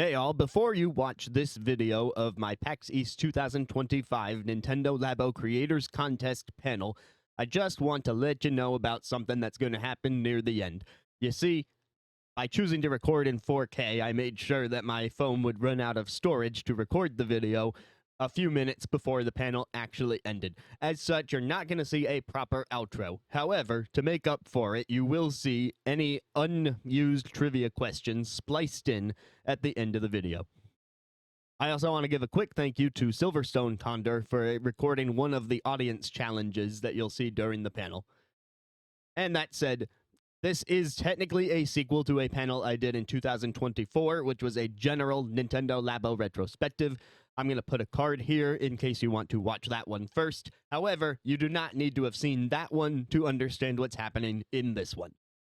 Hey all, before you watch this video of my PAX East 2025 Nintendo Labo Creators Contest panel, I just want to let you know about something that's going to happen near the end. You see, by choosing to record in 4K, I made sure that my phone would run out of storage to record the video a few minutes before the panel actually ended. As such, you're not going to see a proper outro. However, to make up for it, you will see any unused trivia questions spliced in at the end of the video. I also want to give a quick thank you to Silverstone Condor for recording one of the audience challenges that you'll see during the panel. And that said, this is technically a sequel to a panel I did in 2024, which was a general Nintendo Labo Retrospective. I'm going to put a card here in case you want to watch that one first. However, you do not need to have seen that one to understand what's happening in this one.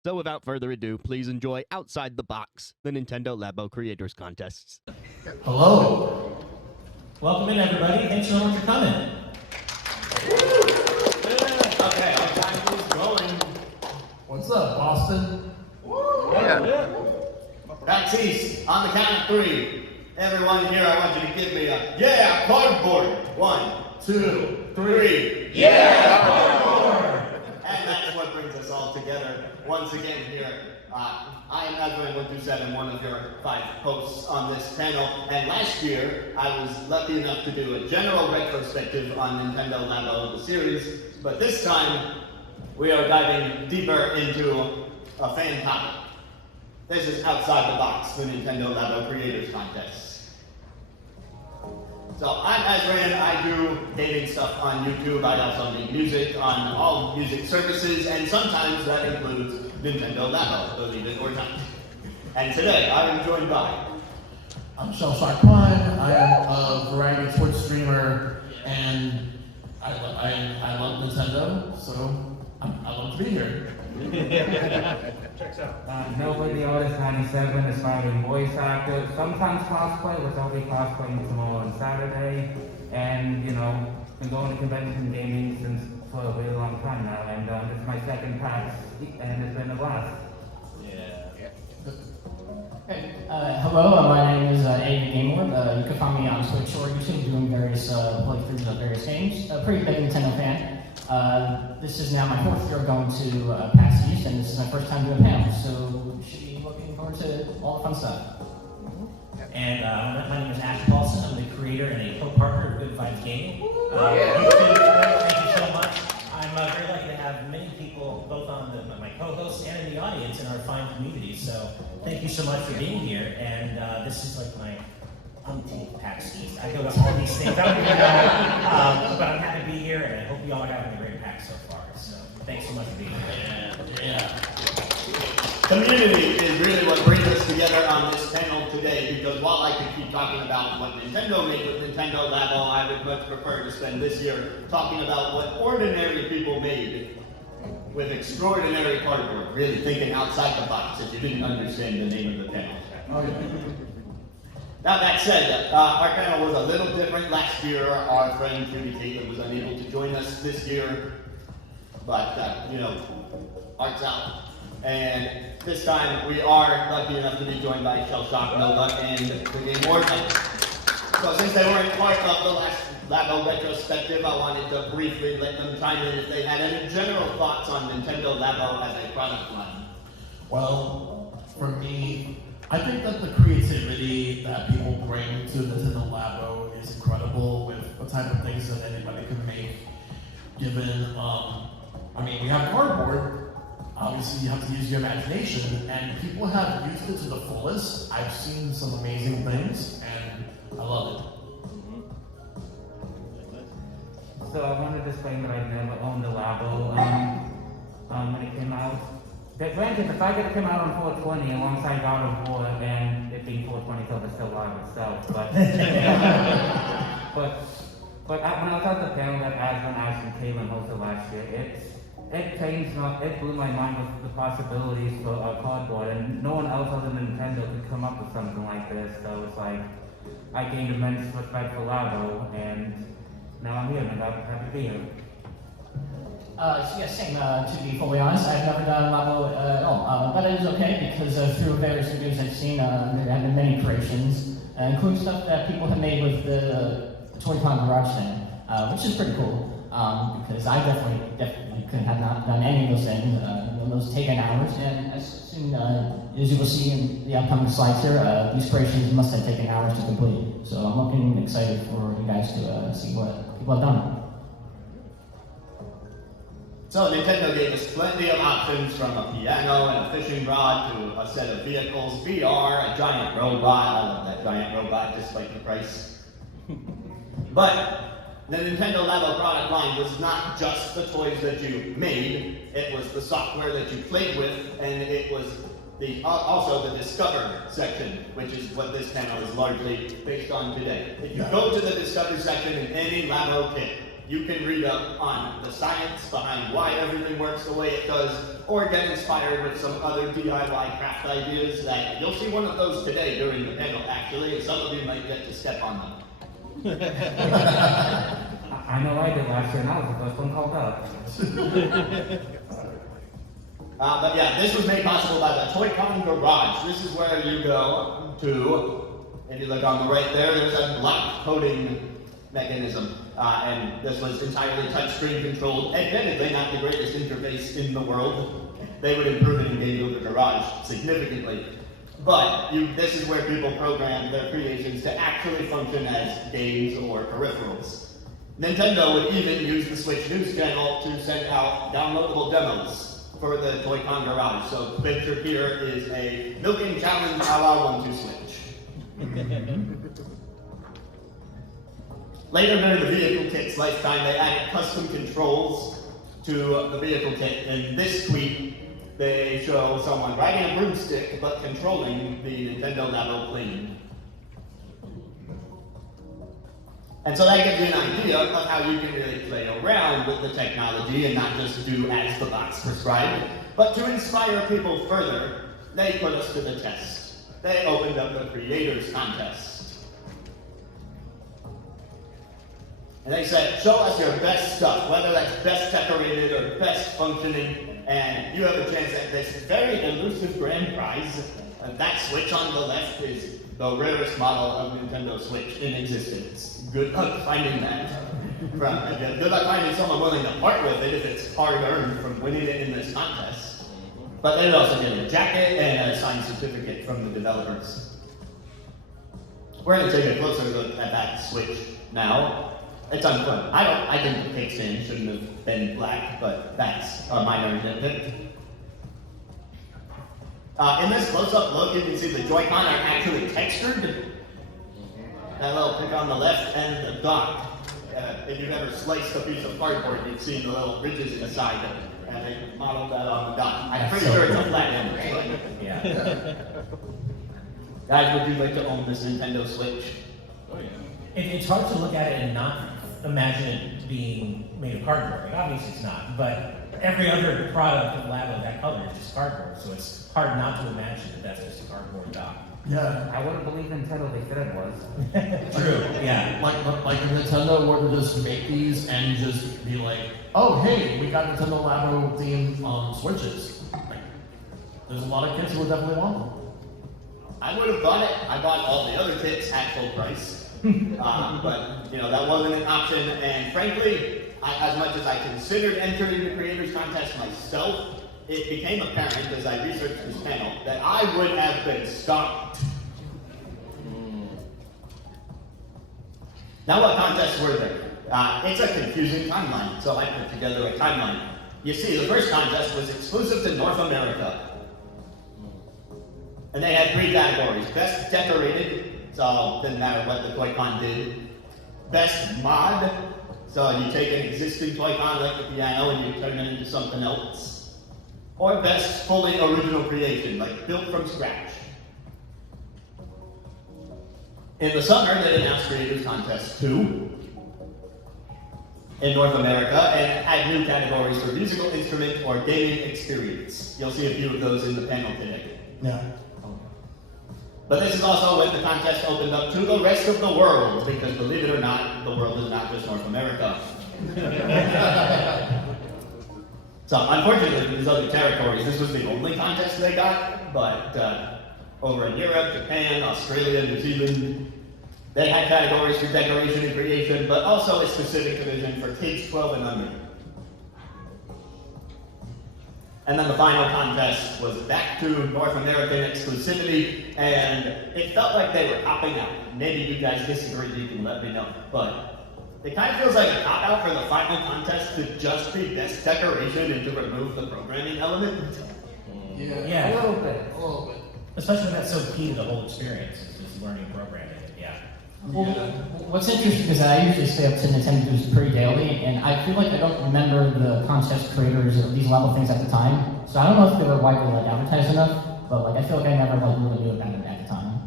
So without further ado, please enjoy Outside the Box, the Nintendo Labo Creators Contests. Hello. Welcome in, everybody. Thanks so much for coming. Okay, our time is going. What's up, Boston? Yeah. PAX East, on the count of three. Everyone here, I want you to give me a yeah cardboard. 1, 2, 3. Yeah cardboard. And that's what brings us all together once again here. I am Edwin, what you said, I'm one of your 5 hosts on this panel. And last year, I was lucky enough to do a general retrospective on Nintendo Labo the series. But this time, we are diving deeper into a fan topic. This is Outside the Box, the Nintendo Labo Creators Contests. So I'm Azran, I do gaming stuff on YouTube, I also make music on all music services, and sometimes that includes Nintendo Labo, believe it or not. And today, I am joined by... I'm Shellshock Prime, I am a variety Twitch streamer, and I love Nintendo, so I love to be here. Checks out. Nobody the Artist 97, aspiring voice actor. Sometimes cosplay, which I'll be cosplaying tomorrow on Saturday. And, you know, been going to convention and gaming since for a really long time now. And this is my second PAX, and it's been a blast. Hello, my name is Aiden Gamer. You can find me on Twitch or YouTube doing various playthroughs of various games. A pretty big Nintendo fan. This is now my 4th year going to PAX East, and this is my first time doing panels, so should be looking forward to all the fun stuff. And my name is Ash Paulsen. I'm the creator and a co-partner of Good Vibes Gaming. Thank you so much. I'm very lucky to have many people, both on my co-hosts and in the audience, in our fine community. So thank you so much for being here. And this is like my umpteenth PAX East. I go to all these things. I don't even know. But I'm happy to be here, and I hope you all are having a great PAX so far. So thanks so much for being here. Community is really what brings us together on this panel today, because while I could keep talking about what Nintendo made with Nintendo Labo, I would much prefer to spend this year talking about what ordinary people made with extraordinary cardboard, really thinking outside the box if you didn't understand the name of the panel. Now that said, our panel was a little different last year. Our friend Judy Caitlin was unable to join us this year, but you know, art's out. And this time we are lucky enough to be joined by Shellshock, Nova, and the Game Warden. So since they weren't part of the last Labo Retrospective, I wanted to briefly let them chime in if they had any general thoughts on Nintendo Labo as a product line. Well, for me, I think that the creativity that people bring to Nintendo Labo is incredible with the type of things that anybody can make. Given, I mean, we have cardboard. Obviously, you have to use your imagination, and people have used it to the fullest. I've seen some amazing things, and I love it. So I want to disclaim that I've never owned a Labo when it came out. Granted, the fact that it came out on 420 alongside God of War, and it being 420 till it's still live itself, but when I was at the panel that Aslan, Ash, and Caitlin hosted last year, it blew my mind with the possibilities for cardboard, and no one else other than Nintendo could come up with something like this. So it's like I gained immense respect for Labo, and now I'm here, and I'm happy to be here. Same. To be fully honest, I've never done Labo at all, but it is okay because through various reviews I've seen, there have been many creations, including stuff that people have made with the Toy-Con garage thing, which is pretty cool. Because I definitely couldn't have not done any of those things. Those take hours, and as soon as you will see in the upcoming slides here, these creations must have taken hours to complete. So I'm looking excited for you guys to see what people have done. So Nintendo gave us plenty of options, from a piano and a fishing rod to a set of vehicles, VR, a giant robot. I love that giant robot, despite the price. But the Nintendo Labo product line was not just the toys that you made, it was the software that you played with, and it was also the Discover section, which is what this panel is largely based on today. If you go to the Discover section in any Labo kit, you can read up on the science behind why everything works the way it does, or get inspired with some other DIY craft ideas that you'll see one of those today during the panel, actually, and some of you might get to step on them. I know I did last year, and I was the first one called up. But yeah, this was made possible by the Toy-Con Garage. This is where you go to, if you look on the right there, there's a block coding mechanism. And this was entirely touchscreen controlled. Admittedly, not the greatest interface in the world. They would improve it in Game Over Garage significantly. But this is where people program their creations to actually function as games or peripherals. Nintendo would even use the Switch News channel to send out downloadable demos for the Toy-Con Garage. So the picture here is a milking challenge a la 1-2 Switch. Later during the vehicle kit's lifetime, they added custom controls to the vehicle kit. In this tweet, they show someone riding a broomstick but controlling the Nintendo Labo plane. And so that gives you an idea of how you can really play around with the technology and not just do as the box prescribed. But to inspire people further, they put us to the test. They opened up the Creators Contest. And they said, show us your best stuff, whether that's best decorated or best functioning, and you have a chance at this very elusive grand prize. That Switch on the left is the rarest model of Nintendo Switch in existence. Good luck finding that. Good luck finding someone willing to part with it if it's hard-earned from winning it in this contest. But they also get a jacket and a signed certificate from the developers. We're going to take a closer look at that Switch now. It's unfun. I think the kickstand shouldn't have been black, but that's a minor nitpick. In this close-up look, you can see the Joy-Con are actually textured. That little pick on the left, and the dock. If you've ever sliced a piece of cardboard, you've seen the little ridges inside, and they modeled that on the dock. I'm pretty sure it's a flat end. Yeah. Guys, would you like to own this Nintendo Switch? Oh yeah. It's hard to look at it and not imagine it being made of cardboard. Like, obviously it's not, but every other product of Labo that color is just cardboard, so it's hard not to imagine that that's just a cardboard dock. Yeah. I wouldn't believe Nintendo they said it was. True, yeah. Like if Nintendo were to just make these and just be like, oh hey, we got Nintendo Labo themed Switches. Like, there's a lot of kids who would definitely want them. I would have bought it. I bought all the other kits at full price. But that wasn't an option, and frankly, as much as I considered entering the Creators Contest myself, it became apparent as I researched this panel that I would have been stopped. Now, what contests were there? It's a confusing timeline, so I put together a timeline. You see, the first contest was exclusive to North America. And they had 3 categories. Best decorated, so it didn't matter what the Toy-Con did. Best mod, so you take an existing Toy-Con like the piano and you turn it into something else. Or best fully original creation, like built from scratch. In the summer, they announced Creators Contest 2 in North America and add new categories for musical instrument or gaming experience. You'll see a few of those in the panel today. Yeah. But this is also when the contest opened up to the rest of the world, because believe it or not, the world is not just North America. So unfortunately for these other territories, this was the only contest they got, but Over in Europe, Japan, Australia, New Zealand, they had categories for decoration and creation, but also a specific division for kids 12 and under. And then the final contest was back to North American exclusivity, and it felt like they were copping out. Maybe you guys disagree, you can let me know. But it kind of feels like a cop-out for the final contest to just be best decoration and to remove the programming element. Yeah. A little bit. A little bit. Especially when that's so key to the whole experience, is just learning programming. Yeah. Well, what's interesting is that I usually stay up to Nintendo News pretty daily, and I feel like I don't remember the contest creators of these level things at the time. So I don't know if they were widely advertised enough, but I feel like I never really knew about it at the time.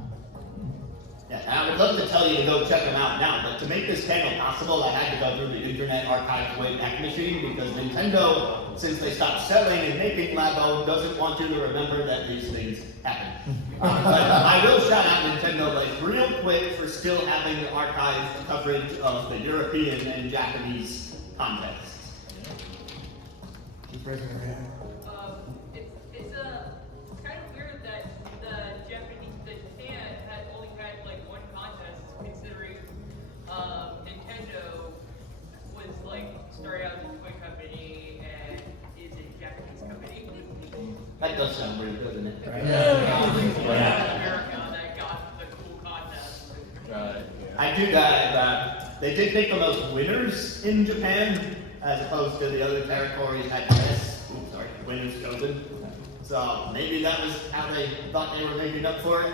Yeah, and I would love to tell you to go check them out now, but to make this panel possible, I had to go through the Internet Archive Wayback Machine because Nintendo, since they stopped selling and making Labo, doesn't want you to remember that these things happen. But I will shout out Nintendo real quick for still having archived coverage of the European and Japanese contests. She's raising her hand. It's kind of weird that Japan had only had one contest, considering Nintendo was started out as a toy company and is a Japanese company. That does sound weird, doesn't it? Right. America that got the cool contest. I do that. They did pick the most winners in Japan, as opposed to the other territories had less. Winners chosen. So maybe that was how they thought they were making up for it.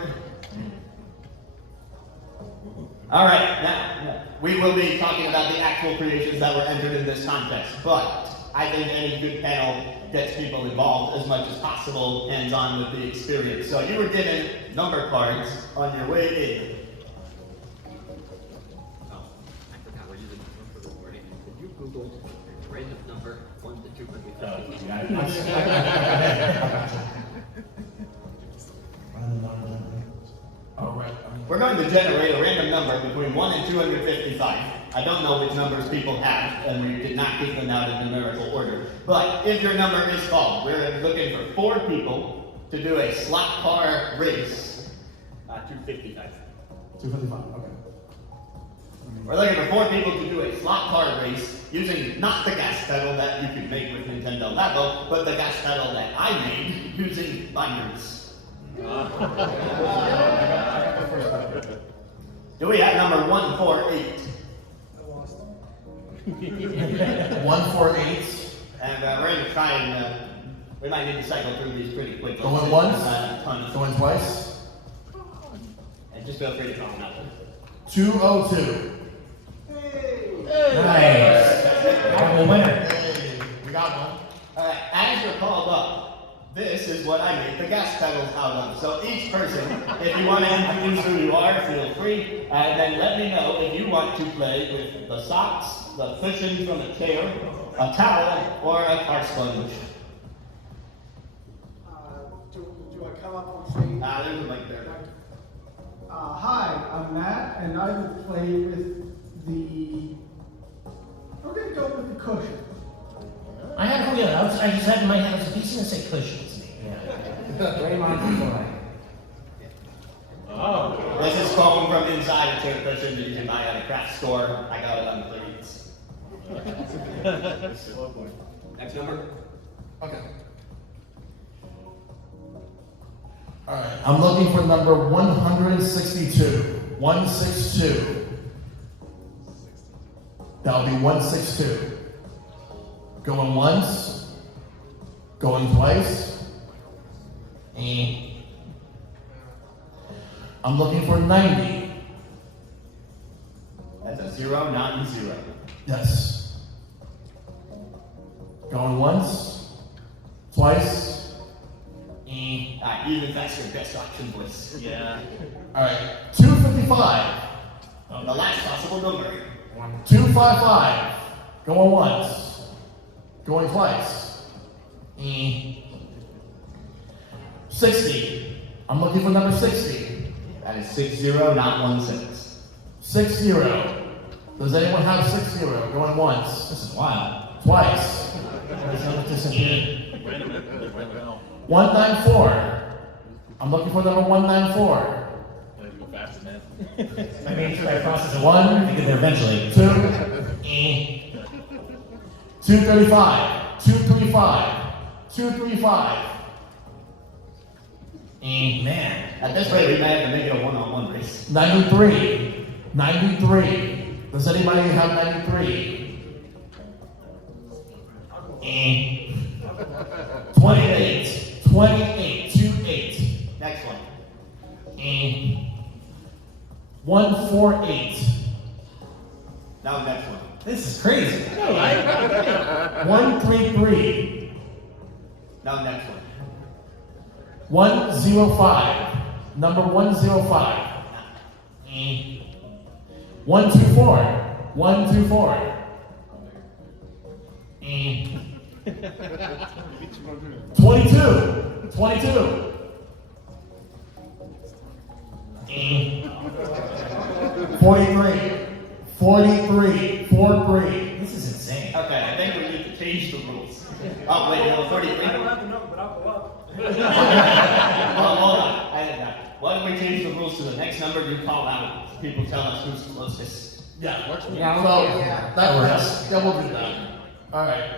All right, now we will be talking about the actual creations that were entered in this contest, but I think any good panel gets people involved as much as possible, hands-on with the experience. So you were given number cards on your way in. Oh, I forgot we're using this one for recording. Could you Google random number 1 to 250? All right. We're going to generate a random number between 1 and 255. I don't know which numbers people have, and we did not give them out in numerical order. But if your number is called, we're looking for 4 people to do a slot car race. 255. 255, okay. We're looking for 4 people to do a slot car race using not the gas pedal that you can make with Nintendo Labo, but the gas pedal that I made using binders. Do we have number 148? 148. And we're going to try and, we might need to cycle through these pretty quickly. Going once? Tons. Going twice? And just feel free to call them out. 202. Nice. I'm the winner. Hey, we got one. As you're called up, this is what I made the gas pedals out of. So each person, if you want to introduce who you are, feel free. And then let me know if you want to play with the socks, the cushion from a chair, a towel, or a car sponge. Do I come up on stage? There's a mic there. Hi, I'm Matt, and I will play with the. We're going to go with the cushion. I had a wheel. I just had in my hand, I was going to say cushions. Yeah. Raymond boy. This is foam from inside a chair cushion that you can buy at a craft store. I got it on clearance. Next number. Okay. All right. I'm looking for number 162. 162. That'll be 162. Going once. Going twice. I'm looking for 90. That's a 0, not 0. Yes. Going once. Twice. Even faster, best option voice. Yeah. All right. 255. The last possible number. 255. Going once. Going twice. 60. I'm looking for number 60. That is 60, not 16. 60. Does anyone have 60? Going once. This is wild. Twice. 194. I'm looking for number 194. Go faster, man. I made sure that process of one, to get there eventually. 235. 235. 235. Man. At this rate, we may have to make it a one-on-one race. 93. 93. Does anybody have 93? 28. 28. 28. Next one. 148. Now next one. This is crazy. 133. Now next one. 105. Number 105. 124. 124. 22. 22. 43. 43. 43. This is insane. Okay, I think we need to change the rules. Oh, wait, no, 33. I don't have the number, but I'll go up. Well, hold on. Why don't we change the rules to the next number you call out? People tell us who's closest. Yeah, works for me. Yeah, So, okay. that works. Yeah, we'll do that. All right.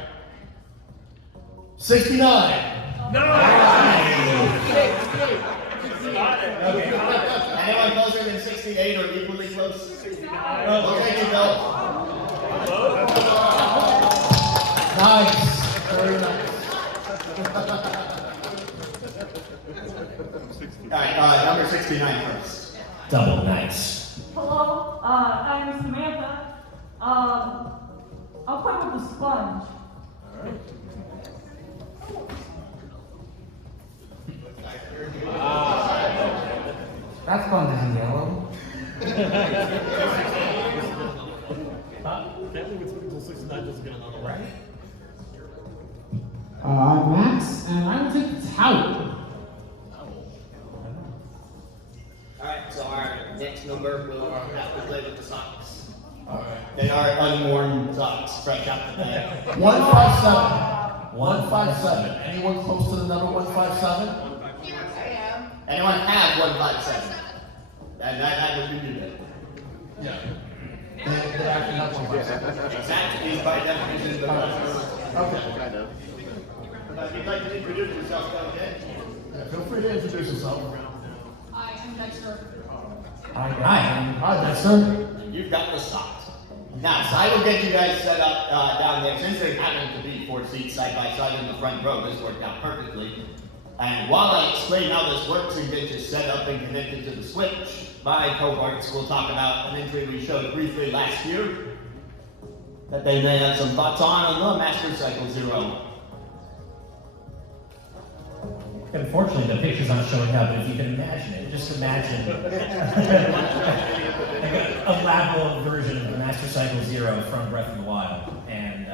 69. Anyone closer than 68 or equally close? We'll take it, Bill. Nice. Very nice. All right, number 69 first. Double nice. Hello, I'm Samantha. I'll play with the sponge. That's fun to hang yellow. Can't believe it took until 69 just to get another right. I'm Max, and I will take the towel. Alright, so our next number will have to play with the socks. Alright. They are unworn socks, fresh out the bag. 157. 157. Anyone close to the number 157? Anyone have 157? That would be good. Yeah. They actually have 157. Exactly, is by definition the best. Okay. Kind of. If you'd like to introduce yourself, go ahead. Yeah, feel free to introduce yourself. Hi, I'm Dexter. Hi. Hi, Dexter. You've got the socks. Now, so I will get you guys set up down there. Since there happen to be 4 seats side by side in the front row, this worked out perfectly. And while I explain how this works and get you set up and connected to the switch, my cohorts will talk about an entry we showed briefly last year that they may have some thoughts on the Master Cycle 0. Unfortunately, the picture's not showing up, but if you can imagine it, just imagine a Labo version of the Master Cycle 0 from Breath of the Wild. And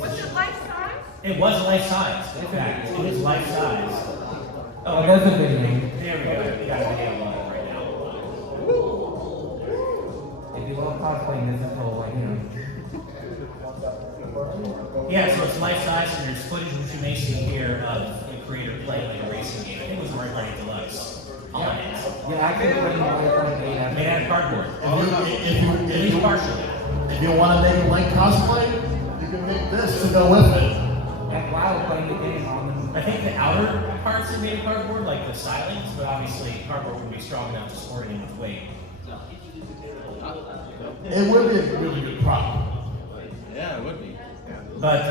Was it life size? it was life size. In fact, it was life size. Oh, that's a big name. There we go. We got a video on it right now. If you love cosplaying, this is all like, you know. Yeah, so it's life size, and there's footage which you may see here of the creator playing like a racing game. I think it was Mario Party Deluxe on it. Yeah, I can put in Mario Party 8. Made out of cardboard. If you Partially. If you want to make a Link cosplay, you can make this to go with it. And while playing the game on them. I think the outer parts are made of cardboard, like the silings, but obviously cardboard wouldn't be strong enough to support it with weight. It would be a really good prop. Yeah, it would be. But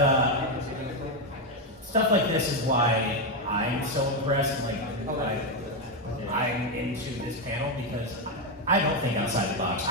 stuff like this is why I'm so impressed and I'm into this panel, because I don't think outside the box.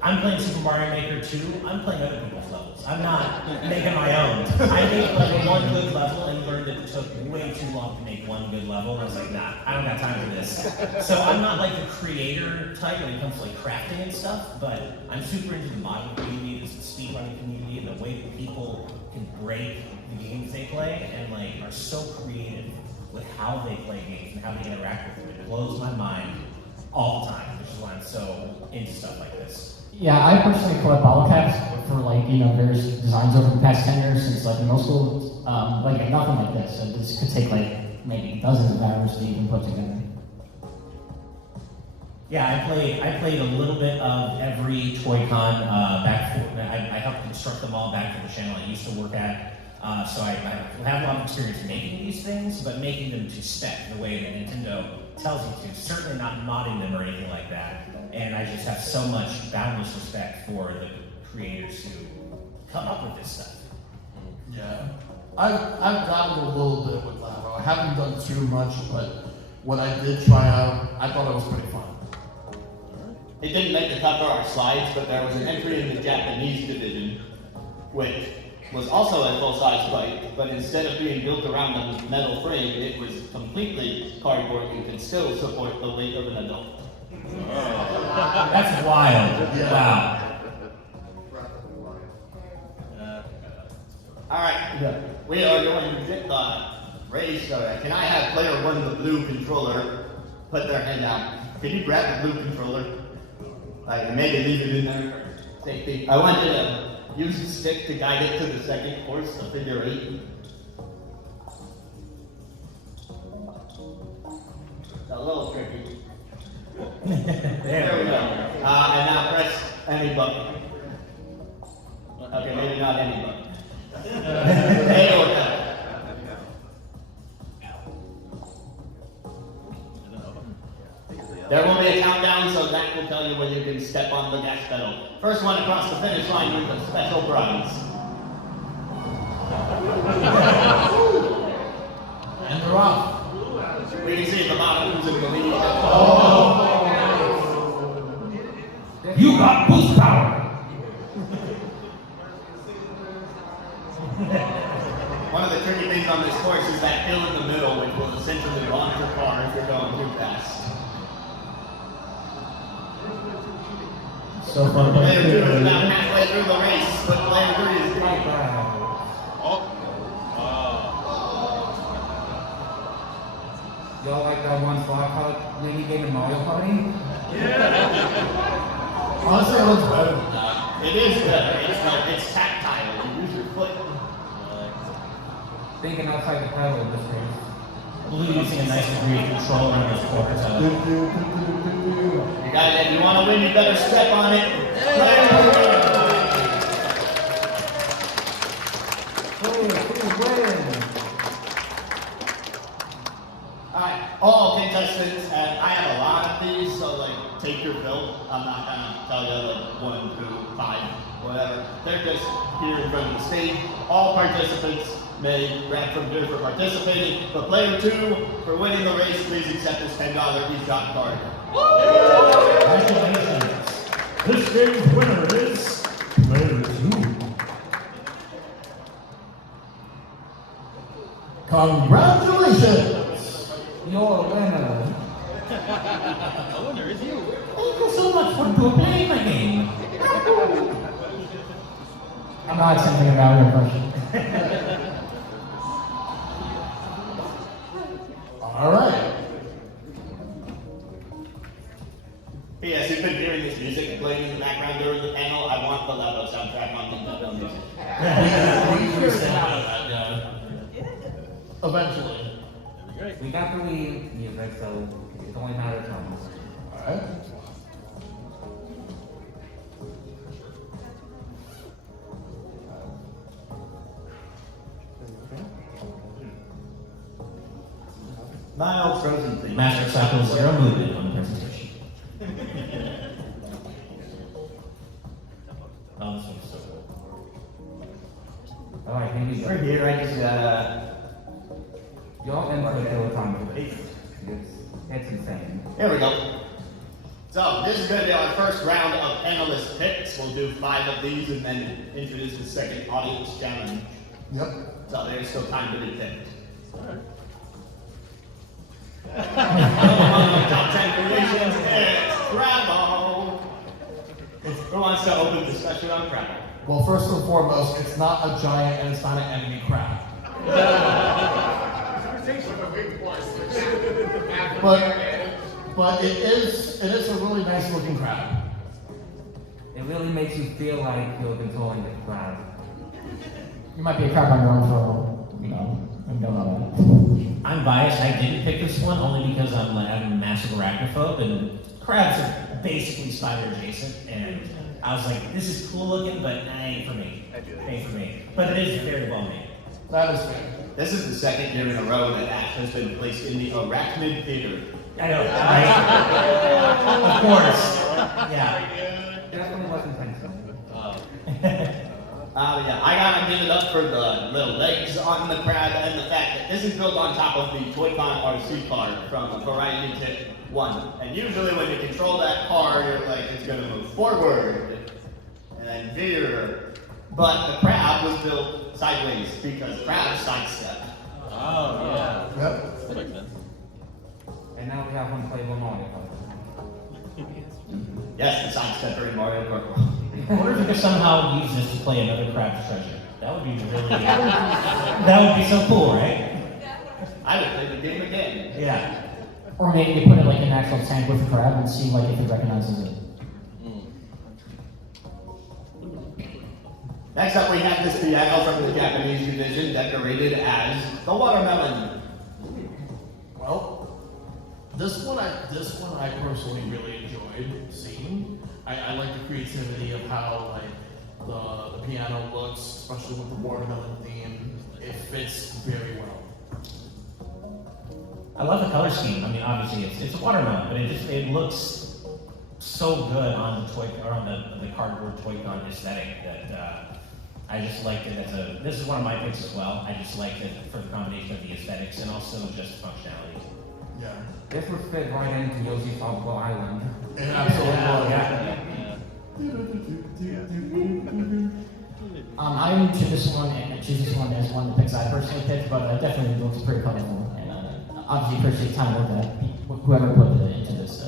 I'm playing Super Mario Maker 2, I'm playing other people's levels. I'm not making my own. I made like one good level and learned that it took way too long to make one good level, and I was like, nah, I don't got time for this. So I'm not like the creator type when it comes to like crafting and stuff, but I'm super into the modding community, the speedrunning community, and the way that people can break the games they play and like are so creative with how they play games and how they interact with them. It blows my mind all the time, which is why I'm so into stuff like this. Yeah, I personally collect bottle caps for various designs over the past 10 years since like middle school. Nothing like this. So this could take like maybe dozens of hours to even put together. Yeah, I played a little bit of every Toy-Con back for, I helped construct them all back for the channel I used to work at. So I have a lot of experience making these things, but making them to spec the way that Nintendo tells you to. Certainly not modding them or anything like that. And I just have so much boundless respect for the creators who come up with this stuff. Yeah. I've dabbled a little bit with Labo. I haven't done too much, but what I did try out, I thought it was pretty fun. It didn't make the cut for our slides, but there was an entry in the Japanese division, which was also a full-size bike, but instead of being built around a metal frame, it was completely cardboard and could still support the weight of an adult. That's wild. Yeah. Wow. All right, we are going to get the race started. Can I have player one, the blue controller, put their hand out? Can you grab the blue controller? And maybe leave it in there for safety. I want you to use the stick to guide it to the second course, the figure 8. It's a little tricky. There we go. And now press any button. Okay, maybe not any button. There we go. There will be a countdown, so that will tell you when you can step on the gas pedal. First one across the finish line with a special prize. And they're off. We can see at the bottom who's in the lead. You got boost power! One of the tricky things on this course is that hill in the middle, which will essentially launch your car if you're going too fast. So fun. Player 2 is about halfway through the race, but player 3 is great. Y'all like that one slot called mini game in Mario Party? Honestly, it looks better than that. It is better. It's tactile. You use your foot. Thinking outside the pedal in this case. Blue using a nice degree of control around those corners. You got it. If you want to win, you better step on it. Alright, all contestants, and I have a lot of these, so like, take your pill. I'm not gonna tell you like 1, 2, 5, whatever. They're just here in front of the stage. All participants may grab from here for participating, but player 2, for winning the race, please accept this $10 eShop card. Congratulations. This game's winner is player 2. Congratulations! You're a winner. The winner is you. Thank you so much for playing my game. I'm not attempting a valid impression. All right. P.S. You've been hearing this music playing in the background during the panel. I want the Labo soundtrack on Nintendo music. Eventually. We got the Wii music, so it's only a matter of time. All right. Mild frozen thing. Master Cycle 0 movement on the presentation. Oh, this one's so cool. Alright, here we go. Right here, I just got Y'all input all the time for this. It's insane. Here we go. So, this is going to be our first round of analyst picks. We'll do 5 of these and then introduce the second audience challenge. Yep. So, there's still time to be picked. Top 10 creations, it's Crabble. Who wants to open discussion on Crabble? Well, first and foremost, it's not a giant and it's not an enemy crab. But it is a really nice looking crab. It really makes you feel like you're controlling the crowd. You might be a crab on your own for, I don't know. I'm biased. I didn't pick this one only because I'm a massive arachnophobe, and crabs are basically spider adjacent. And I was like, this is cool looking, but ain't for me. Ain't for me. But it is very well made. That is fair. This is the second year in a row that Ash has been placed in the Arachnid Theater. I know, right? Of course. Yeah. Definitely wasn't intentional. Yeah, I gotta give it up for the little legs on the crab and the fact that this is built on top of the Toy-Con RC car from Variety Kit 1. And usually when you control that car, you're like, it's gonna move forward and then veer. But the crab was built sideways because crabs sidestep. Oh, yeah. Yep. That makes sense. And now we have unplayable Mario Kart. Yes, the sidestepper in Mario Kart. I wonder if we could somehow use this to play another crab's treasure. That would be really, that would be so cool, right? I would play the game again. Yeah. Or maybe you put it like in an actual tank with a crab and see like if it recognizes it. Next up, we have this piano from the Japanese division decorated as the watermelon. Well, this one I personally really enjoyed seeing. I like the creativity of how like the piano looks, especially with the watermelon theme. It fits very well. I love the color scheme. I mean, obviously it's a watermelon, but it looks so good on the toy or on the cardboard Toy-Con aesthetic that I just liked it as this is one of my picks as well. I just liked it for the combination of the aesthetics and also just functionality. Yeah. This would fit right into Yoshi's Tropical Island. It absolutely Yeah. I would choose this one and choose this one as one of the picks I personally picked, but it definitely looks pretty colorful. And obviously appreciate the time work that whoever put it into this.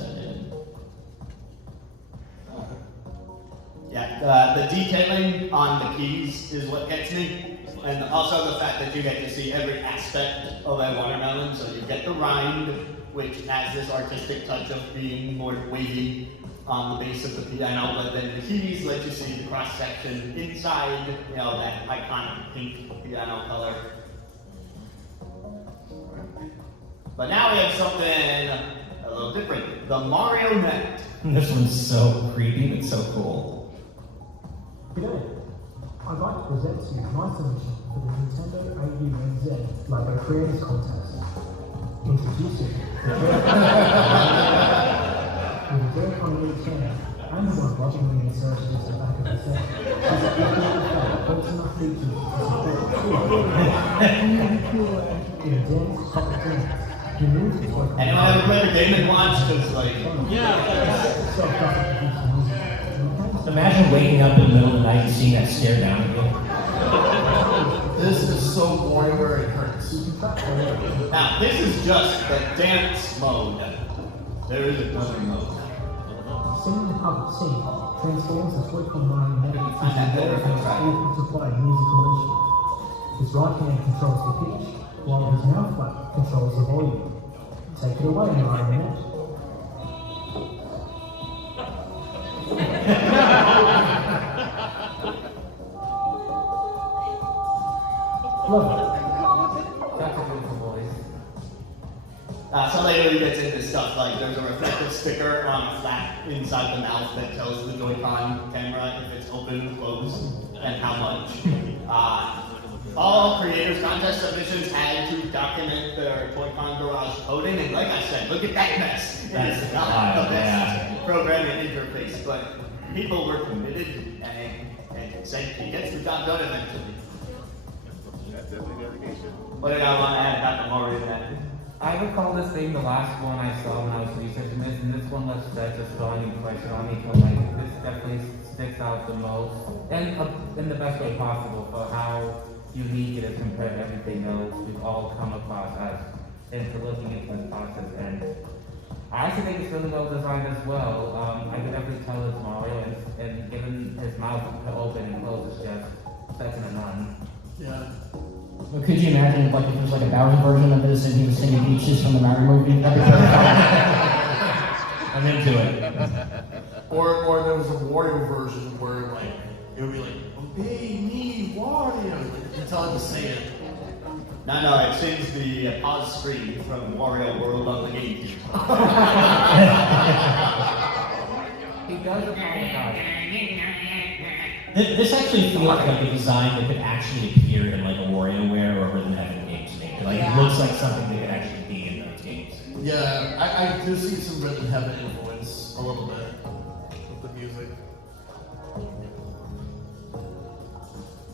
Yeah, the detailing on the keys is what gets me. And also the fact that you get to see every aspect of a watermelon. So you get the rind, which has this artistic touch of being more wavy on the base of the piano, but then the keys let you see the cross-section inside, you know, that iconic pink piano color. But now we have something a little different, the Marionette. This one's so creepy but so cool. G'day. I'd like to present to you my solution for the Nintendo AU Labo Creators Contest. Introducing the with a Joy-Con wheelchair and the one lovingly inserted into the back of the set, has a built enough features to support in a dense pop dance. Anyone ever played a Game & Watch? Because, like, Imagine waking up in the middle of the night and seeing that stare down at you. This is so boring where it hurts. Now, this is just the dance mode. There is another mode. Singing the public scene transforms the Toy-Con marionette into a multiplied musical instrument. His right hand controls the pitch, while his mouth flap controls the volume. Take it away, marionette. That's a beautiful voice. So later he gets into stuff like there's a reflective sticker on a flap inside the mouth that tells the Joy-Con camera if it's open and closed and how much. All Creators Contest submissions had to document their Toy-Con garage coding, and like I said, look at that mess. It's not the best programming interface, but people were committed and said he gets the job done eventually. That's definitely dedication. What did I want to add about the Marionette? I recall this being the last one I saw when I was researching this, and this one left such a strong impression on me. So like, this definitely sticks out the most, and in the best way possible for how unique it is compared to everything else we've all come across as into looking into this process. And I actually think it's really well designed as well. I could definitely tell it's Mario, and given his mouth to open and close, it's just second to none. Yeah. Well, could you imagine like if there was like a Bowser version of this and he was singing Beaches from the Mario movie? That'd be I'm into it. Or there was a Wario version where like it would be like, obey me, Wario. Like, you tell him to say it. No, it sings the pause screen from Wario World on the GameCube. He does apologize. This actually feels like a design that could actually appear in like a WarioWare or Rhythm Heaven game to me. Like it looks like something that could actually be in those games. Yeah, I do see some Rhythm Heaven influence a little bit with the music.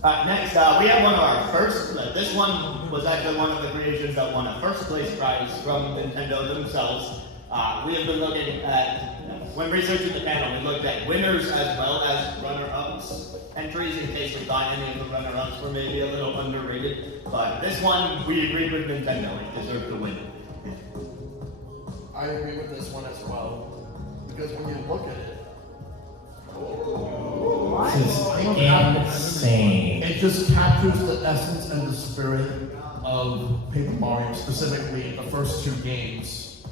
Next, we have one of our first. This one was actually one of the creations that won a first place prize from Nintendo themselves. We have been looking at, when researching the panel, we looked at winners as well as runner-ups entries in case we thought any of the runner-ups were maybe a little underrated. But this one, we agreed with Nintendo, it deserved to win. I agree with this one as well, because when you look at it, This is insane. it just captures the essence and the spirit of Paper Mario, specifically the first two games.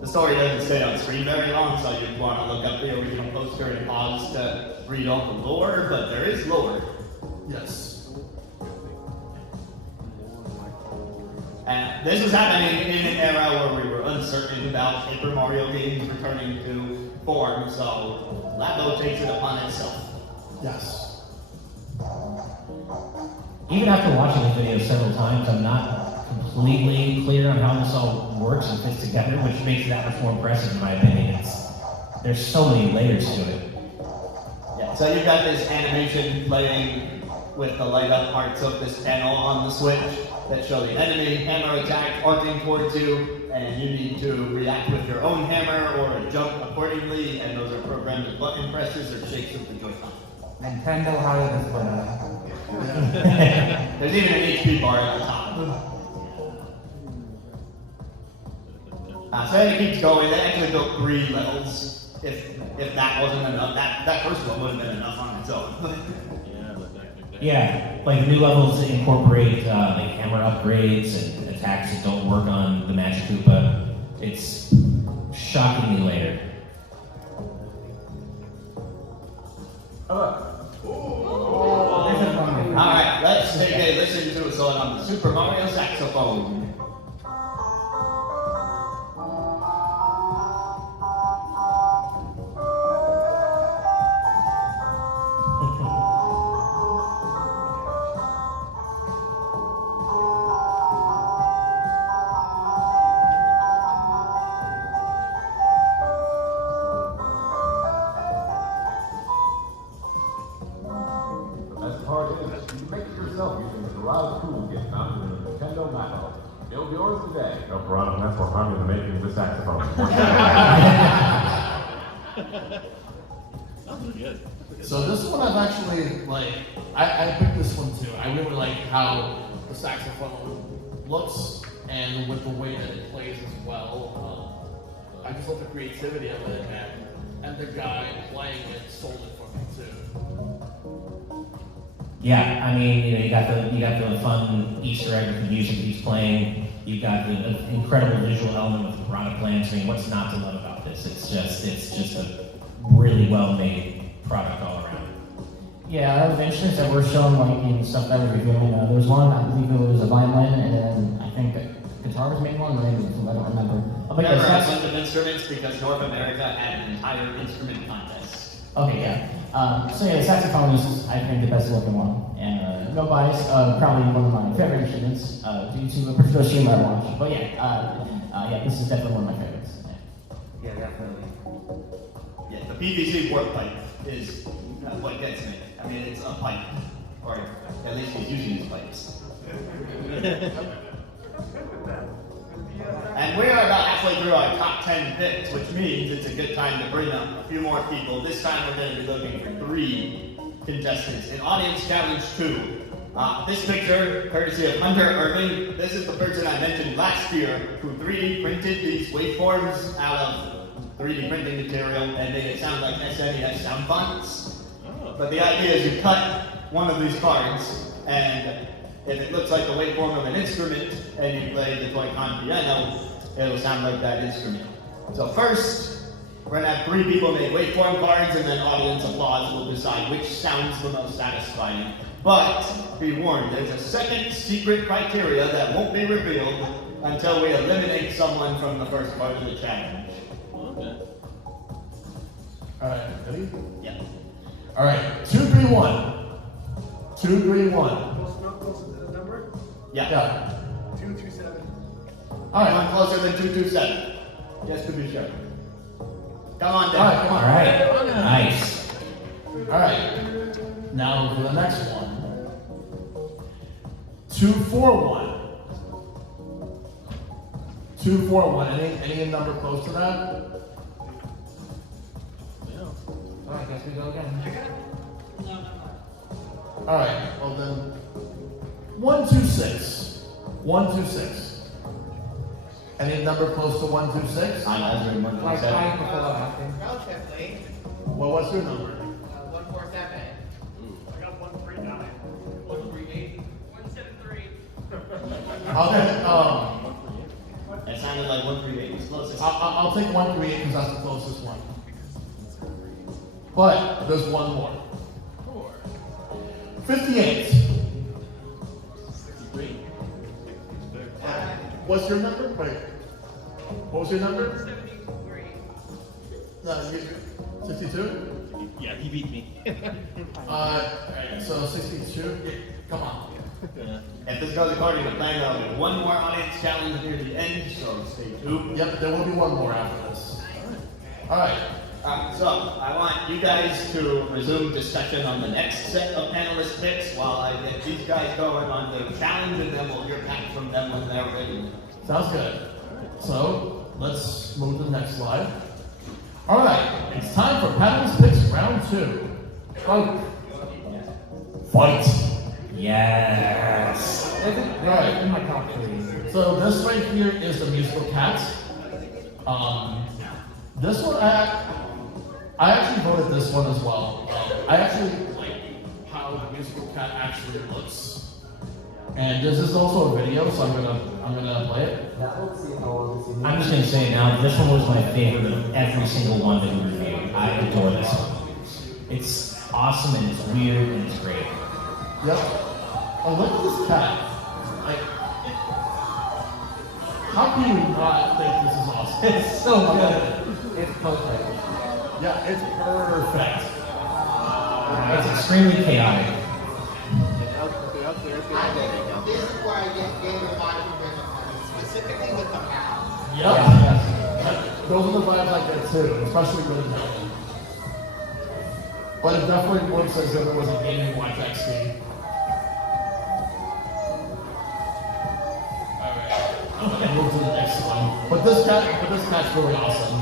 The story doesn't stay on screen very long, so you'd want to look up the original poster and pause to read all the lore, but there is lore. Yes. And this was happening in an era where we were uncertain about Paper Mario games returning to form, so Labo takes it upon itself. Yes. Even after watching the video several times, I'm not completely clear on how this all works and fits together, which makes it that much more impressive in my opinion. There's so many layers to it. Yeah, so you've got this animation playing with the light up parts of this panel on the Switch that show the enemy hammer attack arcing towards you, and you need to react with your own hammer or jump accordingly, and those are programmed with button presses or shakes of the Joy-Con. Nintendo hired us for that. There's even an HP bar at the top. So then it keeps going. They actually built 3 levels. If that wasn't enough, that first one would have been enough on its own. Yeah, like new levels incorporate like hammer upgrades and attacks that don't work on the Magic Koopa. It's shockingly layered. Alright, let's take a listen to a song on the Super Mario saxophone. Build yours today. No problem. That's more fun than making the saxophone. So this one I've actually, like, I picked this one too. I really like how the saxophone looks and with the way that it plays as well. I just love the creativity of it, and the guy playing it sold it for me too. Yeah, I mean, you got the fun Easter egg with the music that he's playing. You got the incredible visual element with the piranha plants. I mean, what's not to love about this? It's just a really well-made product all around. Yeah, out of the instruments that were shown, like in stuff that we're reviewing, there was one, I believe it was a violin, and then I think guitar was maybe one, or maybe I don't remember. But never had a bunch of instruments because North America had an entire instrument contest. Okay, yeah. So yeah, the saxophone is, I think, the best looking one. And no bias, probably one of my favorite instruments due to a particular streamer I watch. But yeah, this is definitely one of my favorites. Yeah, definitely. Yeah, the PVC port pipe is what gets me. I mean, it's a pipe, or at least he's using his pipes. And we are about halfway through our top 10 picks, which means it's a good time to bring up a few more people. This time we're going to be looking for 3 contestants in Audience Challenge 2. This picture, courtesy of Hunter Irving, this is the person I mentioned last year who 3D printed these waveforms out of 3D printing material and made it sound like SNES sound fonts. But the idea is you cut one of these cards, and if it looks like the waveform of an instrument, and you play the Joy-Con piano, it'll sound like that instrument. So first, we're gonna have 3 people make waveform cards, and then audience applause will decide which sounds the most satisfying. But be warned, there's a second secret criteria that won't be revealed until we eliminate someone from the first part of the challenge. Okay. Alright, ready? Yeah. Alright, 231. 231. Close to the number? Yeah. 227. Alright, one closer than 227. Just to be sure. Come on, Dan. Alright, come on. Alright, nice. Alright. Now for the next one. 241. 241. Any number close to that? Oh, I guess we go again. Alright, well then. 126. 126. Any number close to 126? I'm answering Like 127. five before after. Relatively. Well, what's your number? 147. I got 139. 138. 173. Okay, That sounded like 138. It's closest. I'll take 138 because that's the closest one. But there's one more. 58. 63. What's your number? Wait. What was your number? 73. No, 62? Yeah, he beat me. Alright, so 62. Yeah, come on. If this goes according to plan, there'll be one more audience challenge near the end, so stay tuned. Yep, there will be one more after this. Alright. So I want you guys to resume discussion on the next set of panelist picks while I get these guys going on the challenge, and then we'll hear back from them when they're ready. Sounds good. So, let's move to the next slide. Alright, it's time for panelist picks round 2. Fight. Fight. Yes. Right. In my top three. So this right here is the musical cat. This one, I actually voted this one as well. I actually like how the musical cat actually looks. And this is also a video, so I'm gonna play it. I'm just gonna say now, this one was my favorite of every single one that we reviewed. I adore this one. It's awesome and it's weird and it's great. Yep. Oh, look at this cat. Like, how can you not think this is awesome? It's so good. It's perfect. Yeah, it's perfect. It's extremely chaotic. This is where I get game of body specifically with the map. Yep. Yeah. Those are the vibes I get too, especially with the melody. But it definitely works as if it was a gaming Watch XP. Alright. I'm gonna move to the next one. But this cat's really awesome.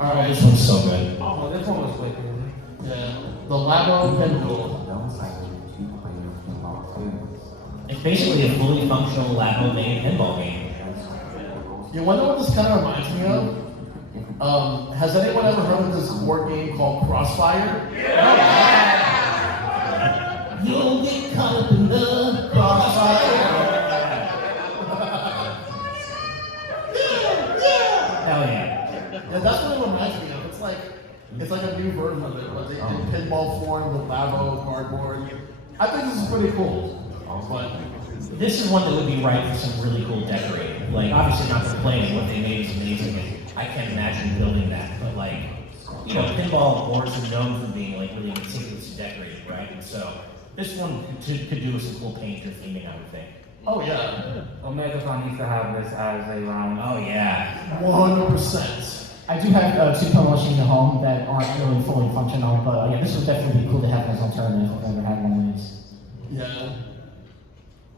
Alright. This one's so good. Oh, this one was wicked. Yeah. The Labo Pinball. It's basically a fully functional Labo-made pinball game. You wonder what this kind of reminds me of? Has anyone ever heard of this board game called Crossfire? Yeah! You'll get caught up in the crossfire. Hell yeah. Yeah, that's what it reminds me of. It's like a new version of it, but in pinball form with Labo cardboard. I think this is pretty cool. But This is one that would be right for some really cool decorating. Like, obviously not for playing, what they made is amazing, and I can't imagine building that, but like, you know, pinball boards are known for being like really meticulously decorated, right? And so, this one could do with some cool paint or theming, I would think. oh yeah, Omegathon needs to have this as a round. Oh yeah. 100%. I do have two pinball machines at home that aren't really fully functional, but yeah, this would definitely be cool to have as an alternative if I ever had one of these. Yeah.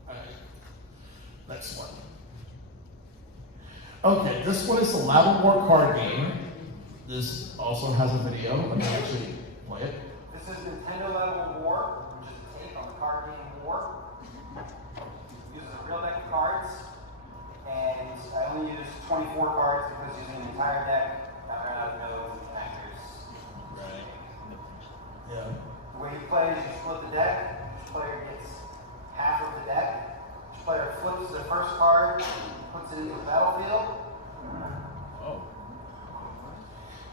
Alright. Next one. Okay, this one is the Labo War card game. This also has a video. Let me actually play it. This is Nintendo Labo War, which is a take on the card game War. It uses a real deck of cards, and I only use 24 cards because using an entire deck, I ran out of nodes and connectors. Right. Yeah. The way you play is you split the deck, each player gets half of the deck. Each player flips the first card, puts it into the battlefield. Oh.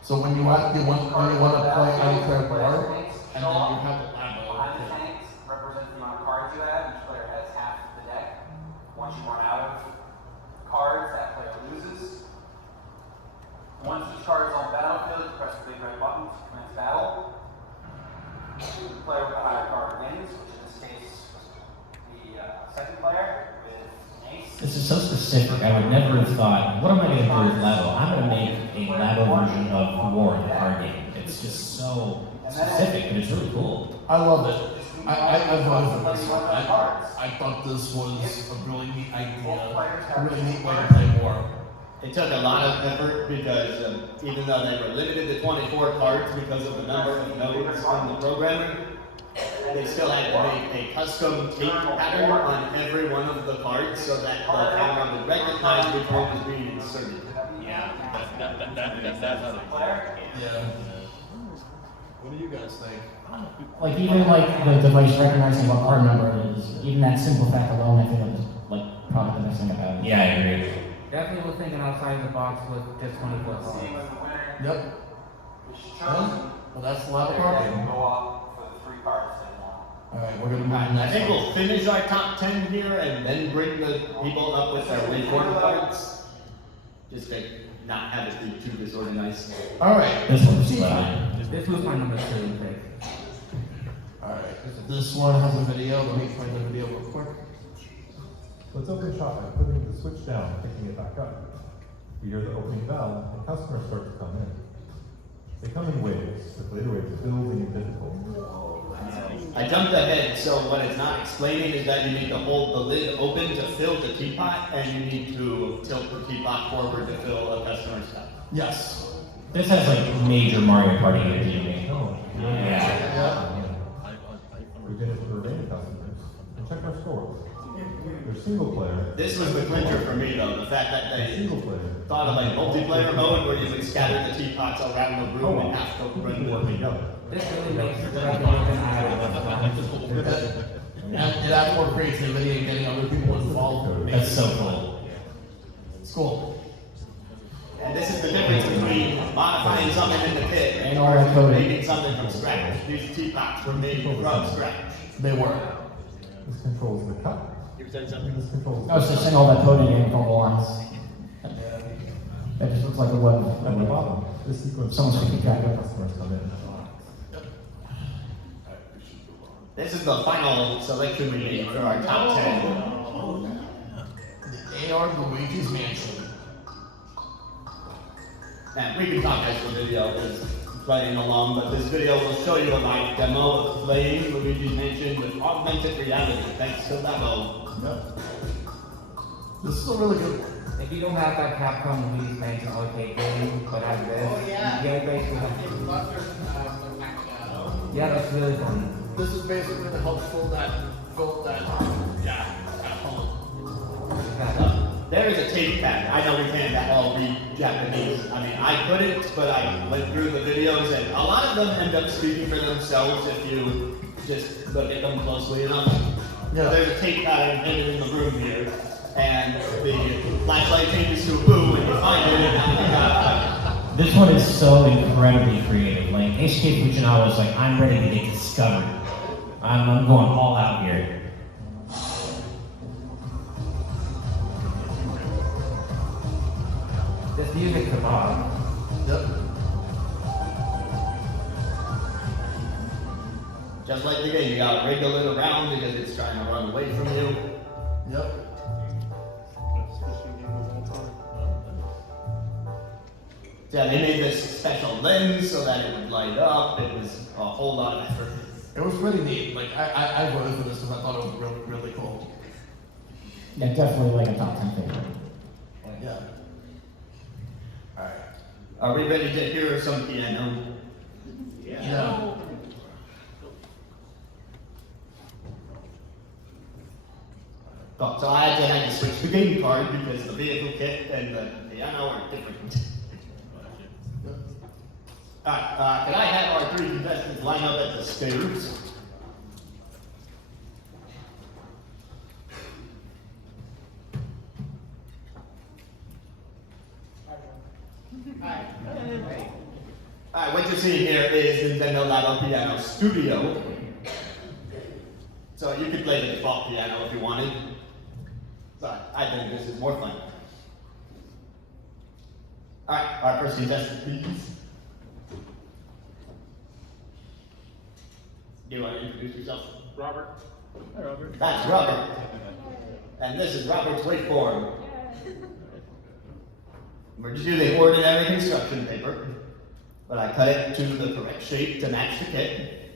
So when you want to play unclear board, and then you have the Labo. Behind the tanks represent the amount of cards you have. Each player has half the deck. Once you run out of cards, that player loses. Once each card is on the battlefield, you press the big red button to commence battle. The player with the higher card wins, which in this case was the second player with an ace. This is so specific. I would never have thought, what am I going to do with Labo? I'm going to make a Labo version of War, the card game. It's just so specific, but it's really cool. I love it. I voted for this one. I thought this was a really neat idea, a really neat way to play War. It took a lot of effort because even though they were limited to 24 cards because of the number of nodes on the programming, they still had to make a custom tape pattern on every one of the cards so that the camera would recognize which one was being inserted. Yeah, that's how they Yeah. What do you guys think? Like even like the device recognizing what card number it is, even that simple fact alone, I think that was like probably the best thing about it. Yeah, I agree. Definitely was thinking outside the box with just 24 cards. Yep. Well, that's the Labo card game. Go up for the 3 cards they want. Alright, we're gonna move Right, on. I think we'll finish our top 10 here and then bring the people up with their reform cards. Just to not have it be too disorganized. Alright. This one's fun. This was my number 2 pick. Alright, this one has a video. Let me play the video real quick. Let's open shop by putting the switch down and picking it back up. You hear the opening bell, and customers start to come in. They come in waves, with later waves building in difficulty. I jumped ahead, so what it's not explaining is that you need to hold the lid open to fill the teapot, and you need to tilt the teapot forward to fill a customer's cup. Yes. This has like major Mario Party energy to me. Yeah. We did it for remaining customers, and check our scores. There's single player. This was the clincher for me, though, the fact that they Single player. thought of a multiplayer mode where you would scatter the teapots around the room and have to run the Working together. This really makes it better than I And it adds more creativity and getting other people involved. That's so cool. It's cool. And this is the difference between modifying something in the pit And all that coding. making something from scratch. These teapots were made from scratch. They were. This controls the cup. You were saying something? This controls. I was just saying all that coding in from the lines. That just looks like a web. At the bottom, this sequence. Someone's keeping track of it. Customers come in. This is the final selection we made for our top 10. The AR Luigi's Mansion. And we can talk as the video is playing along, but this video will show you a live demo of playing Luigi's Mansion with augmented reality, thanks to Labo. Yep. This is a really good one. If you don't have that Capcom Luigi's Mansion arcade game, but have this, you get basically. Yeah, that's really fun. This is basically the help fill that at home. There is a tape pattern. I know we can't all read Japanese. I mean, I couldn't, but I went through the videos, and a lot of them end up speaking for themselves if you just look at them closely enough. Yeah. There's a tape pattern hidden in the room here, and the flashlight changes to a boo when you find it, and now you got This one is so incredibly creative. Like, HK Fujinawa is like, I'm ready to get discovered. I'm going all out here. This music kebab. Yep. just like the game, you gotta wriggle it around because it's trying to run away from you. Yep. Yeah, they made this special lens so that it would light up. It was a whole lot of effort. It was pretty neat. Like I voted for this because I thought it was really, really cool. Yeah, definitely like a top 10 favorite. Yeah. Alright. Are we ready to hear some piano? Yeah. Oh, so I actually had to switch the game card because the vehicle kit and the piano are different. Alright, can I have our three contestants line up at the stairs? Alright, what you're seeing here is Nintendo Labo Piano Studio. So you could play the default piano if you wanted. But I think this is more fun. Alright, our first contestant, please. Do you want to introduce yourself? Robert. Hi, Robert. That's Robert. And this is Robert's waveform. We're just using ordinary construction paper, but I cut it to the correct shape to match the kit.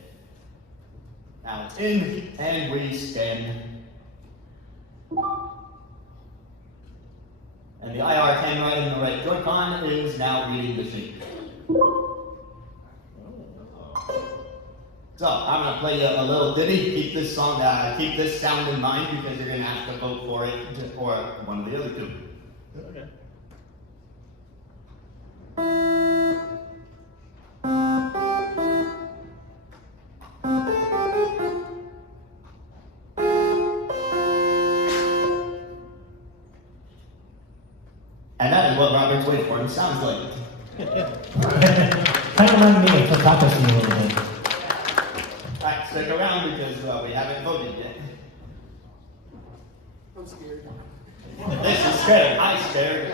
Now it's in, and we scan. And the IR camera in the right Joy-Con is now reading the shape. So I'm gonna play you a little ditty. Keep this song, keep this sound in mind because you're gonna have to vote for it or one of the other two. Okay. And that is what Robert's waveform sounds like. Kind of reminded me of Takashi a little bit. Alright, stick around because we haven't voted yet. I'm scared. This is scared. I'm scared.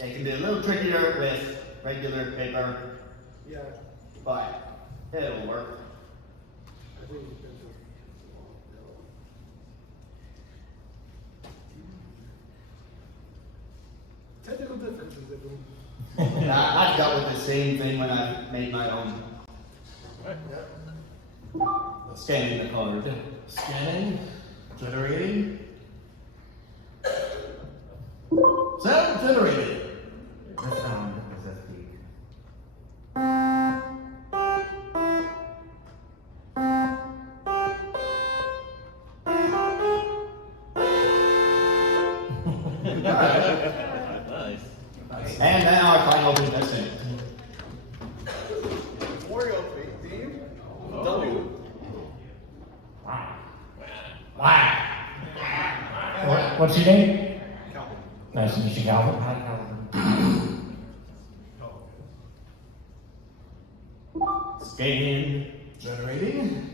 It can be a little trickier with regular paper, Yeah. but it'll work. I think you can. Technical differences, everyone. I've dealt with the same thing when I made my own. Scanning the card. Scanning, generating. Sound generated. The sound is a speak. Nice. And now our final contestant. Wario theme. Oh. W. What's your name? Calvin. Nice to meet you, Calvin. Hi, Calvin. Scanning. Generating.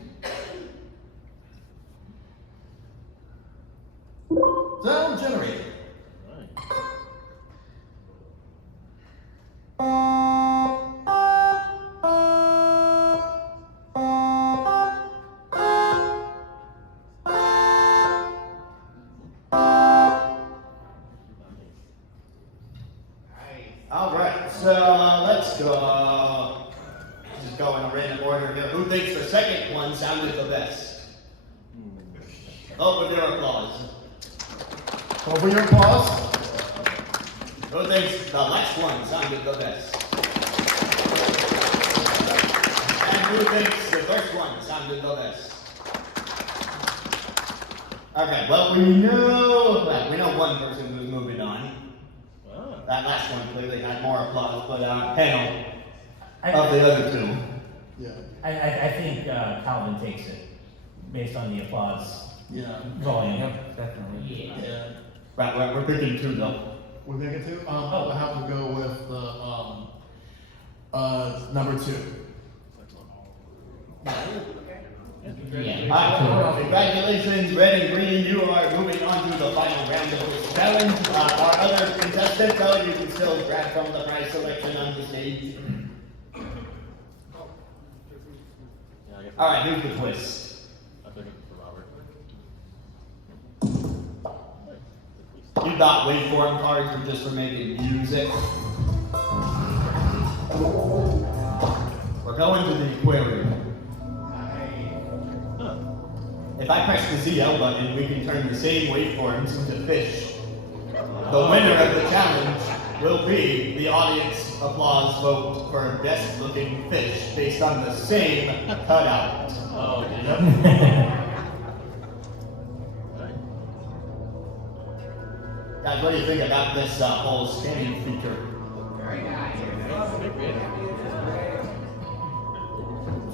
Sound generated. Alright, so let's go. Just go in a random order here. Who thinks the second one sounded the best? Vote with your applause. Over your applause. Who thinks the last one sounded the best? And who thinks the first one sounded the best? Okay, well we know one person who's moving on. That last one clearly had more applause, but panel of the other two. Yeah. I think Calvin takes it based on the applause Yeah. volume. Yep, definitely. Yeah. Right, we're picking two though. We're picking two? I have to go with the number two. Congratulations, Red and Green. You are moving on to the final round of this challenge. Our other contestants, though, you can still grab from the prize selection on the stage. All right, who's the twist? I'm thinking for Robert. You thought waveform cards were just for making music. We're going to the aquarium. If I press the ZL button, we can turn the same waveforms into fish. The winner of the challenge will be the audience applause vote for best looking fish based on the same cutout. Oh, yeah. Guys, what do you think about this whole scanning feature? Very nice.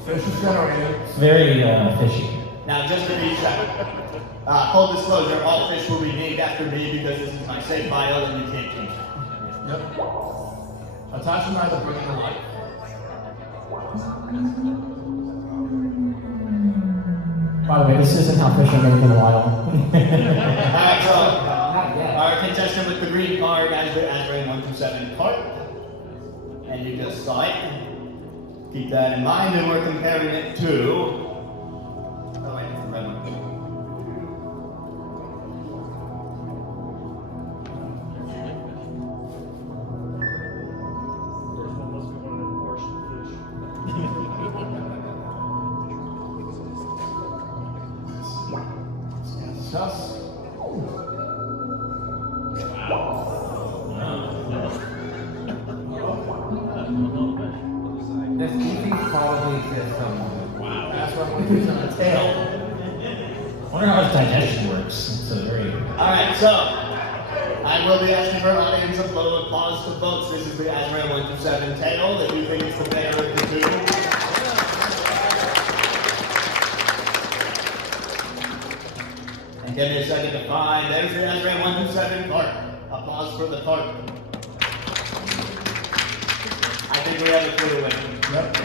Fish is generated. It's very fishy. Now, just to be full disclosure, all fish will be named after me because this is my save file and you can't change it. Yep. Attachment by the bring to life. By the way, this isn't how fishing is in a while. Alright, so our contestant with the green card has the Azrain 1 through 7 card. And you just saw it. Keep that in mind, and we're comparing it to. Oh, wait, it's the red one. Discuss. This eating probably exists somewhere. Wow, that's what we're using on the tail. I wonder how his digestion works. It's a very. Alright, so I will be asking for audience applause to votes. This is the Azrain 1 through 7 tail that you think is the better of the two. And give me a second to find. There's the Azrain 1 through 7 cart. Applause for the cart. I think we have a clear winner. Yep.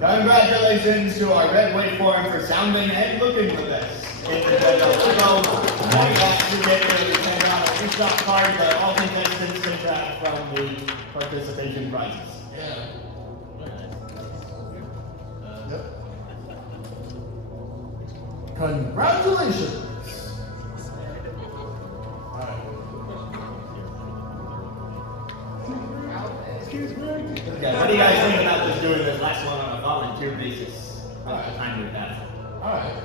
Congratulations to our red waveform for sounding and looking the best. In Nintendo Labo. You get the $10 restart card that all contestants can track from the participation prizes. Yeah. Yep. Congratulations. Okay, what do you guys think about just doing this last one on a volunteer basis? Alright, time with that. Alright.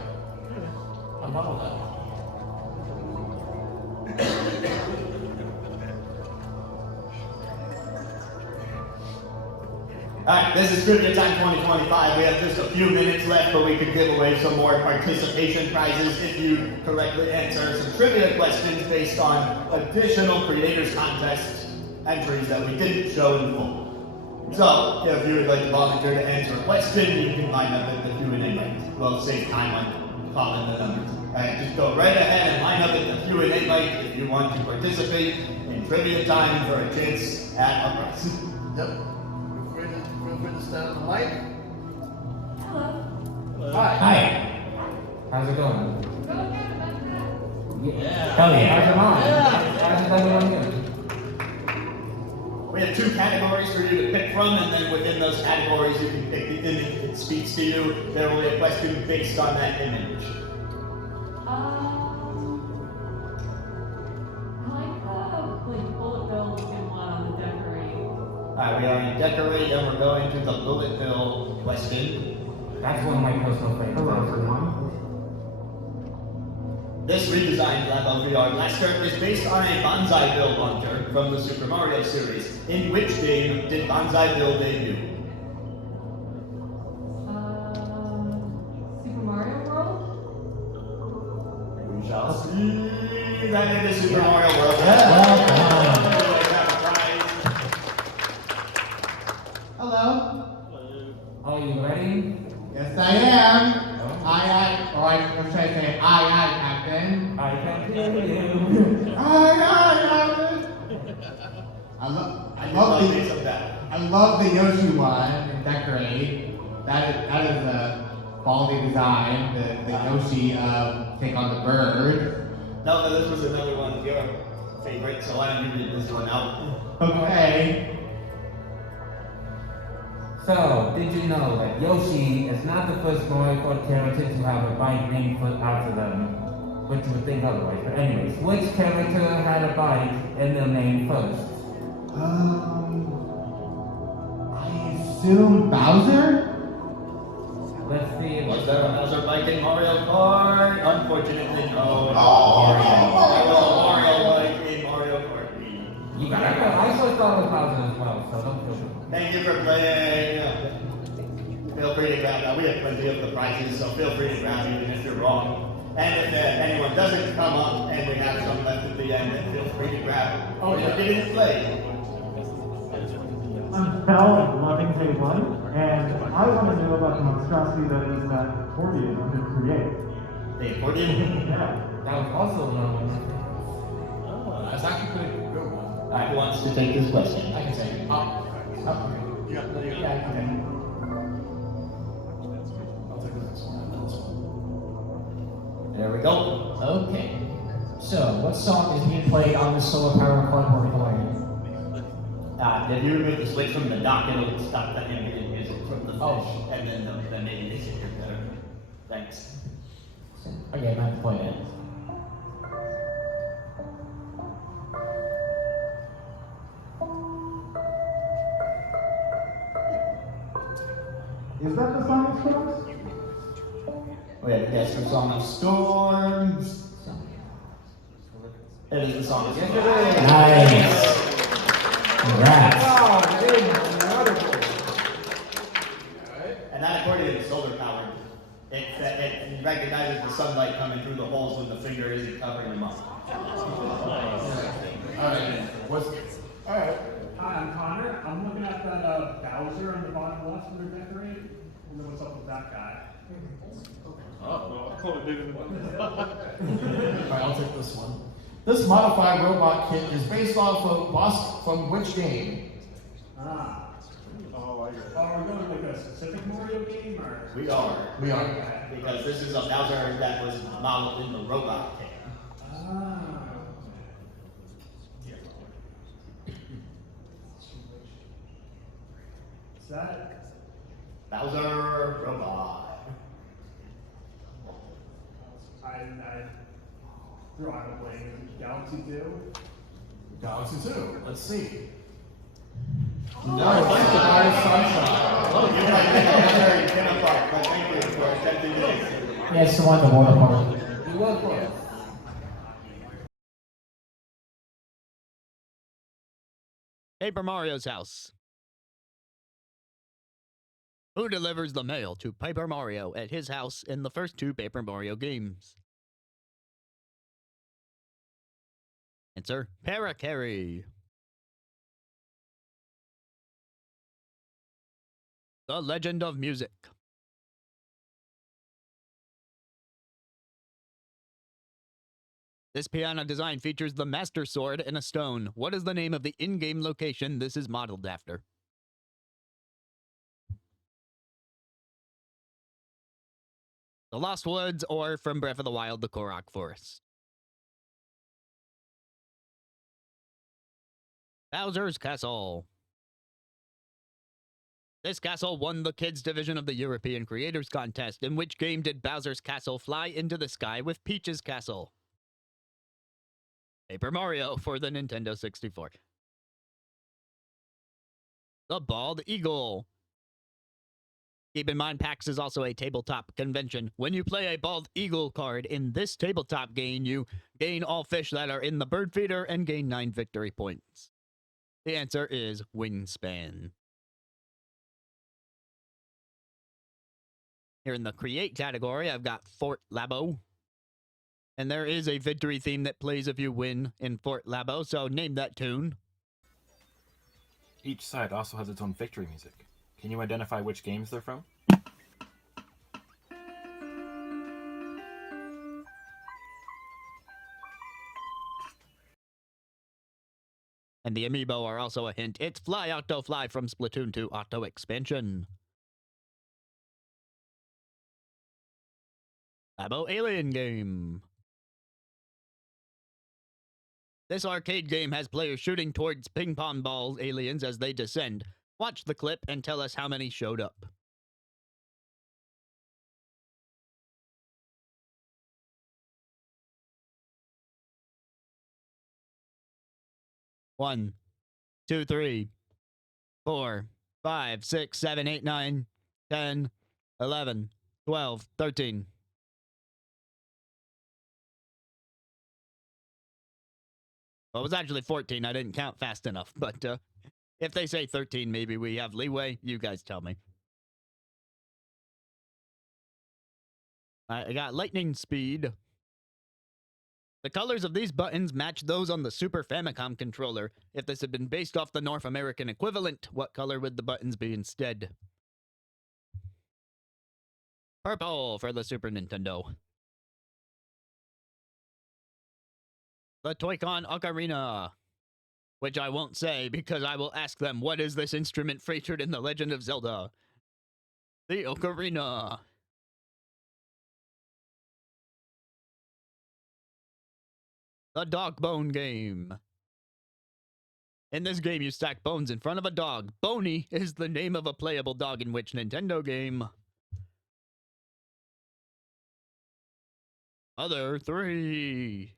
I'm fine with that. Alright, this is Trivia Time 2025. We have just a few minutes left, but we could give away some more participation prizes if you correctly answer some trivia questions based on additional Creators Contest entries that we didn't show in full. So, if you would like to volunteer to answer a question, you can line up at the Q&A mic. We'll save time on calling the numbers. Alright, just go right ahead and line up at the Q&A mic if you want to participate in Trivia Time for a chance at a prize. Yep. Feel free to stand on the mic. Hello. Hi. Hi. How's it going? Go again, Yeah. Hell yeah. How's your mom? How's everyone doing? We have two categories for you to pick from, and then within those categories you can pick the image that speaks to you. There will be a question based on that image. I like the bullet bill looking one on the decorate. Alright, we are in Decorate, and we're going to the bullet bill question. That's one of my personal favorites. Hello, everyone. This redesigned Labo VR blaster is based on a Banzai Bill launcher from the Super Mario series. In which game did Banzai Bill debut? Super Mario World? We shall see. That is Super Mario World. Hello. Are you ready? Yes, I am. Or should I say, I Captain. I can hear you. Captain. I love the Yoshi one in Decorate. That is a quality design. The Yoshi take on the bird. No, but this was another one of your favorites, so why don't you read this one out? Okay. So, did you know that Yoshi is not the first Mario Kart character to have a bike named after them? Which you would think otherwise. But anyways, which character had a bike in their name first? I assume Bowser? Let's see. Was there a Bowser bike in Mario Kart? Unfortunately, no. Oh. There was a Mario bike in Mario Kart Wii. You got it. I still thought it was Bowser as well, so don't feel bad. Thank you for playing. Feel free to grab that. We have plenty of the prizes, so feel free to grab even if you're wrong. And if anyone doesn't come up and we have some left at the end, then feel free to grab it. Oh, you didn't play. I'm Cal of Loving Day 1, and I want to know about the monstrosity that is that accordion under Create. The accordion? Yeah. That was also another one. Oh, that's actually pretty good one. Who wants to take this question? I can take it. You got the yeah, okay. I'll take the next one and then this one. There we go. Okay. So, what song is being played on the solar power cardboard recording? If you remove the switch from the dock, it'll stop the ambient music from the fish, and then maybe they should hear better. Thanks. Okay, I have to play it. Is that the song of storms? We have to guess the song of storms. It is the song of storms. Nice. Congrats. Wow, wonderful. And that accordion is solar powered. It recognizes the sunlight coming through the holes when the finger isn't covering them up. Alright, alright. Hi, I'm Connor. I'm looking at that Bowser on the bottom left when they're decorated. I wonder what's up with that guy. Oh, I'll call it bigger than Alright, I'll take this one. This modified robot kit is based off of boss from which game? Ah. Oh, are we going to like a specific Mario game or? We are. We are. Because this is a Bowser that was modeled in the robot kit. Ah. Is that? Bowser robot. I threw out a blame. Galaxy 2? Galaxy 2. Let's see. No, thanks to Fire Sunshine. Oh, you're right. Very kind of part, but thank you for attempting this. Yeah, it's the one the water park. You were close. Paper Mario's house. Who delivers the mail to Paper Mario at his house in the first two Paper Mario games? Answer: Parakarry. The Legend of Music. This piano design features the Master Sword and a stone. What is the name of the in-game location this is modeled after? The Lost Woods, or from Breath of the Wild, the Korok Forest. Bowser's Castle. This castle won the Kids Division of the European Creators Contest. In which game did Bowser's Castle fly into the sky with Peach's Castle? Paper Mario for the Nintendo 64. The Bald Eagle. Keep in mind, PAX is also a tabletop convention. When you play a Bald Eagle card in this tabletop game, you gain all fish that are in the bird feeder and gain 9 victory points. The answer is Wingspan. Here in the Create category, I've got Fort Labo. And there is a victory theme that plays if you win in Fort Labo, so name that tune. Each side also has its own victory music. Can you identify which games they're from? And the amiibo are also a hint. It's Fly Octo Fly from Splatoon 2 Octo Expansion. Labo Alien Game. This arcade game has players shooting towards ping pong balls aliens as they descend. Watch the clip and tell us how many showed up. One, 2, 3, 4, 5, 6, 7, 8, 9, 10, 11, 12, 13. Well, it was actually 14. I didn't count fast enough. But if they say 13, maybe we have leeway. You guys tell me. I got lightning speed. The colors of these buttons match those on the Super Famicom controller. If this had been based off the North American equivalent, what color would the buttons be instead? Purple for the Super Nintendo. The Toy-Con Ocarina. which I won't say because I will ask them, what is this instrument featured in The Legend of Zelda? The ocarina. The dog bone game. In this game, you stack bones in front of a dog. Boney is the name of a playable dog in which Nintendo game. Other 3.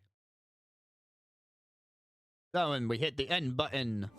So, and we hit the end button.